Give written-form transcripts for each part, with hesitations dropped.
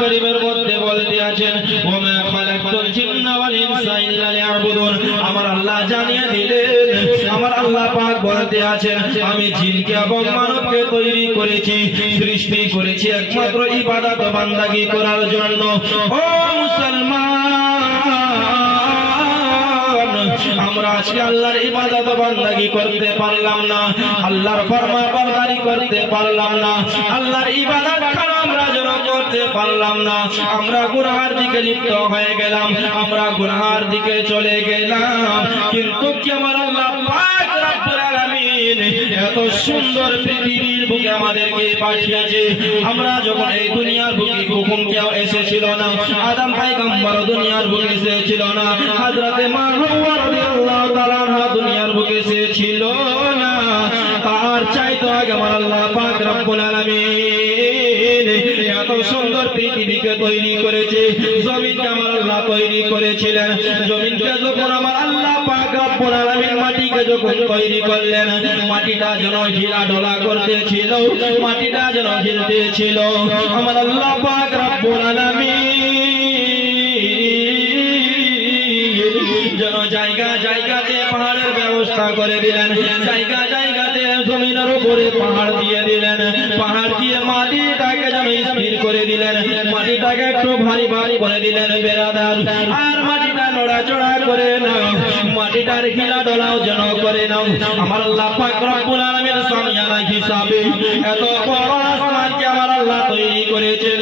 কারীমের মধ্যে বলতে আছেন ওয়া মা খালাকতুল জিন্না ওয়াল ইনসা ইল্লা লিয়াবুদুন। আমার আল্লাহ জানিয়ে দিলেন, আমার আল্লাহ পাক বলতে আছেন আমি জিনকে এবং মানবকে তৈরি করেছি, সৃষ্টি করেছি একমাত্র ইবাদত ও বান্দাগি করার জন্য। ও মুসলমান, আমরা আজকে আল্লাহর ইবাদত ও বান্দাগি করতে পারলাম না, আল্লাহর ফরমাবরদারি করতে পারলাম না, আল্লাহর ইবাদত আমরা যেন করতে পারলাম না। আমরা গুনাহের দিকে লিপ্ত হয়ে গেলাম, আমরা গুনাহের দিকে চলে গেলাম। কিন্তু কি আমার আল্লাহ পাক রব্বুল আলামিন এত সুন্দর পৃথিবীর বুকে আমাদেরকে পাঠিয়েছে। আমরা যখন এই দুনিয়ার বুকে কখন কেউ এসেছিল না, আদম পয়গম্বর দুনিয়ার বুকে এসেছিল না, হযরতে মা হাওয়া রাদিয়াল্লাহু তাআলা আনহা দুনিয়ার বুকে এসেছিল না। তার চাইতে আগে আমার আল্লাহ পাক রব্বুল আলামিন এত সুন্দর পৃথিবীকে তৈরি করেছে। জমিনকে আমার আল্লাহ তৈরি করেছিলেন। জমিনকে যখন আমার আল্লাহ পাক রব্বুল আলামিন মাটিকে যখন তৈরি করলেন, মাটিটা যেন হিলাডোলা করতেছিল, মাটিটা যেন হিলতেছিল। আমার আল্লাহ পাক রব্বুল আলামিন যেন জায়গা জায়গাতে পাহাড়ের ব্যবস্থা করে দিলেন, জায়গা জায়গাতে জমিনের উপরে পাহাড় দিয়ে দিলেন, পাহাড় দিয়ে মাটিটাকে যেন স্থির করে দিলেন, মাটিটাকে একটু ভারী ভারী করে দিলেন বেরাদার। আর মাটিটা নড়াচড়া করে নাও, মাটিটার হিলাডোলাও যেন করে নাও। আমার আল্লাহ পাক রব্বুল আলামিন সামিয়ানা হিসাবে এত বড় আসমানকে আমার আল্লাহ তৈরি করেছেন,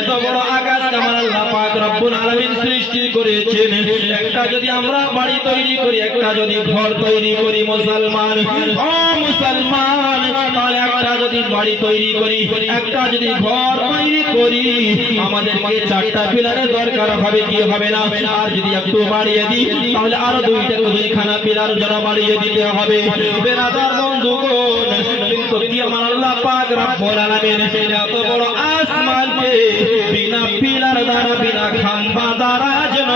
এত বড় আকাশকে আমার আল্লাহ পাক রব্বুল আলামিন সৃষ্টি করেছেন। একটা যদি আমরা বাড়ি তৈরি করি, একটা যদি ঘর তৈরি করি মুসলমান, ও মুসলমান, তাহলে একটা যদি বাড়ি তৈরি করি, একটা যদি ঘর তৈরি করি, আমাদেরকে 4টা পিলারের দরকার হবে কি হবে না? আর যদি একটু বাড়িয়ে দিই তাহলে আরো দুইখানা পিলার যেন বাড়িয়ে দিতে হবে। বেরাদার বন্ধুগণ, কিন্তু কি আমার আল্লাহ পাক রব্বুল আলামিন এত বড় আসমানকে বিনা পিলার দ্বারা, বিনা খাম্বা দ্বারা যেন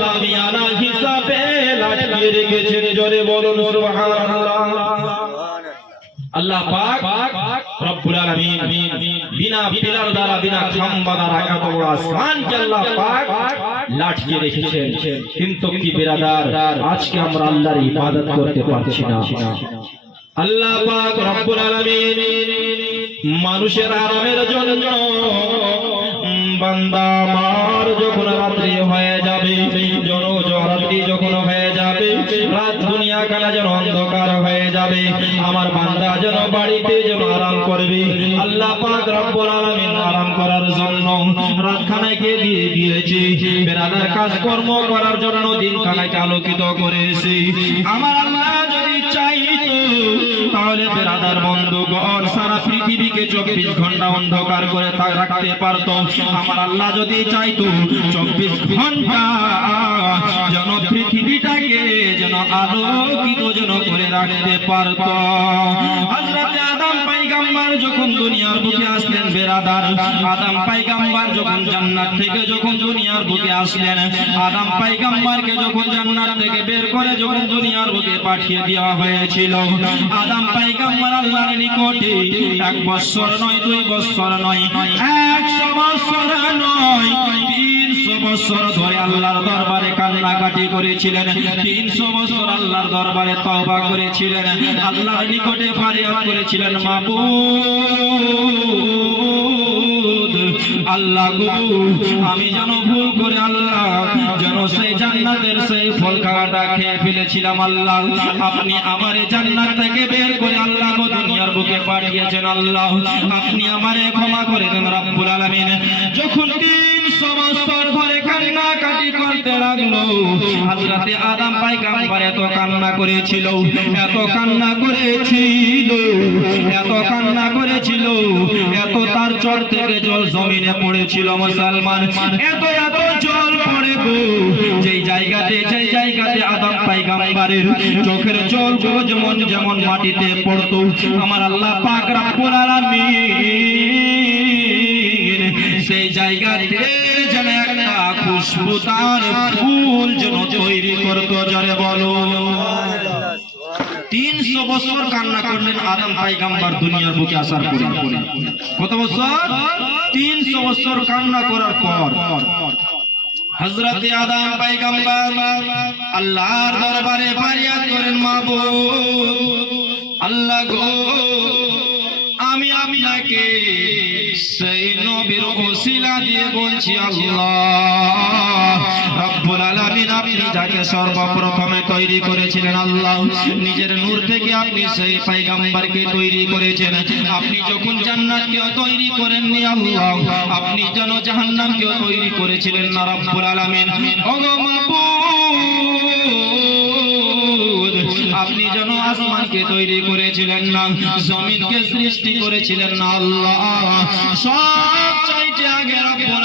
সামিয়ানা হিসাবে লাগিয়ে রেখেছেন। জোরে বলুন সুবহানাল্লাহ। আল্লাহ পাক রব্বুল আলামিন বিনা পিলার দ্বারা, বিনা খাম্বা দ্বারা এত বড় আসমানকে আল্লাহ পাক লাঠিয়ে রেখেছেন। কিন্তু কি বিরাদার, আজকে আমরা আল্লাহর ইবাদত করতে পারছি না। আল্লাহ পাক রব্বুল আলামিন মানুষের আরামের জন্য বান্দা আমার যখন রাত্রি হয়ে যাবে, রাত্রি যখন হয়ে যাবে, রাত দুনিয়া কানা যেন অন্ধকার হয়ে যাবে, আমার বান্দা যেন বাড়িতে যেন আরাম করবে। আল্লাহ পাক রব্বুল আলামিন আরাম করার জন্য রাতখানাকে দিয়ে দিয়েছে, বেরাদার কাজকর্ম করার জন্য দিনখানাকে আলোকিত করেছে। আমার আল্লাহ যদি চাইতো তাহলে বেরাদার বন্ধুগণ সারা পৃথিবীকে 24 ঘন্টা অন্ধকার করে রাখতে পারত। আমার আল্লাহ যদি চাইতো 24 ঘন্টা যেন পৃথিবীটাকে যেন আলোকিত যেন করে রাখতে পারত। হযরতে আদম পয়গম্বর যখন দুনিয়ার বুকে আসলেন বেরাদার, আদম পয়গম্বর যখন জান্নাত থেকে যখন দুনিয়ার বুকে আসলেন, আদম পয়গম্বরকে যখন জান্নাত থেকে বের করে যখন দুনিয়ার বুকে পাঠিয়ে দেওয়া হয়েছিল, আদম পয়গম্বর আল্লাহর নিকটে 1 বছর নয়, 2 বছর নয়, 100 বছর নয়, 300 বছর ধরে আল্লাহর দরবারে কান্নাকাটি করেছিলেন, 300 বছর আল্লাহর দরবারে তওবা করেছিলেন, আল্লাহর নিকটে ফরিয়াদ করেছিলেন, মাবুদ আল্লাহ গো, আমি যেন ভুল করে আল্লাহ যেন সেই জান্নাতের সেই ফল খাওয়াটা খেয়ে ফেলেছিলাম। আল্লাহ আপনি আমারে জান্নাত থেকে বের করে আল্লাহ গো দুনিয়ার বুকে পাঠিয়েছেন। আল্লাহ আপনি আমারে ক্ষমা করে দেন রব্বুল আলামিন। যখন 300 বছর ধরে কান্নাকাটি করতে লাগলো, হযরতে আদম পয়গম্বর এত কান্না করেছিল, এত কান্না করেছিল, এত কান্না করেছিল, এত তার চোখ থেকে জল জমিনে পড়েছিল মুসলমান, এত এত জল পড়ে গো, যেই জায়গাতে আদম পয়গম্বরের চোখের জল গুলো যেমন যেমন মাটিতে পড়তো, আমার আল্লাহ পাক রব্বুল আলামিন সেই জায়গাতে যেন একটা খুশবুদার ফুল যেন তৈরি করতো। জোরে বলো 300 300 বছর কান্না করলেন আদম পয়গম্বর দুনিয়ার বুকে আসার পরে। কত বছর? 300 বছর কান্না করার পর হযরতে আদম পয়গম্বর আল্লাহর দরবারে ফরিয়াদ করেন, মাবুদ আল্লাহ গো, আমি আপনাকে সেই নবীর ওসিলা দিয়ে বলছি, আল্লাহ রব্বুল আলামিন আপনি যাকে সর্বপ্রথমে তৈরি করেছিলেন, আল্লাহ নিজের নূর থেকে আপনি সেই পয়গম্বরকে তৈরি করেছেন। আপনি যখন জান্নাতকেও তৈরি করেননি আল্লাহ, আপনি যেন জাহান্নামকেও তৈরি করেছিলেন না রব্বুল আলামিন। ওগো মাবুদ, আপনি যেন আসমানকে তৈরি করেছিলেন না, জমিনকে সৃষ্টি করেছিলেন না আল্লাহ। সব চাইতে আগে রব্বুল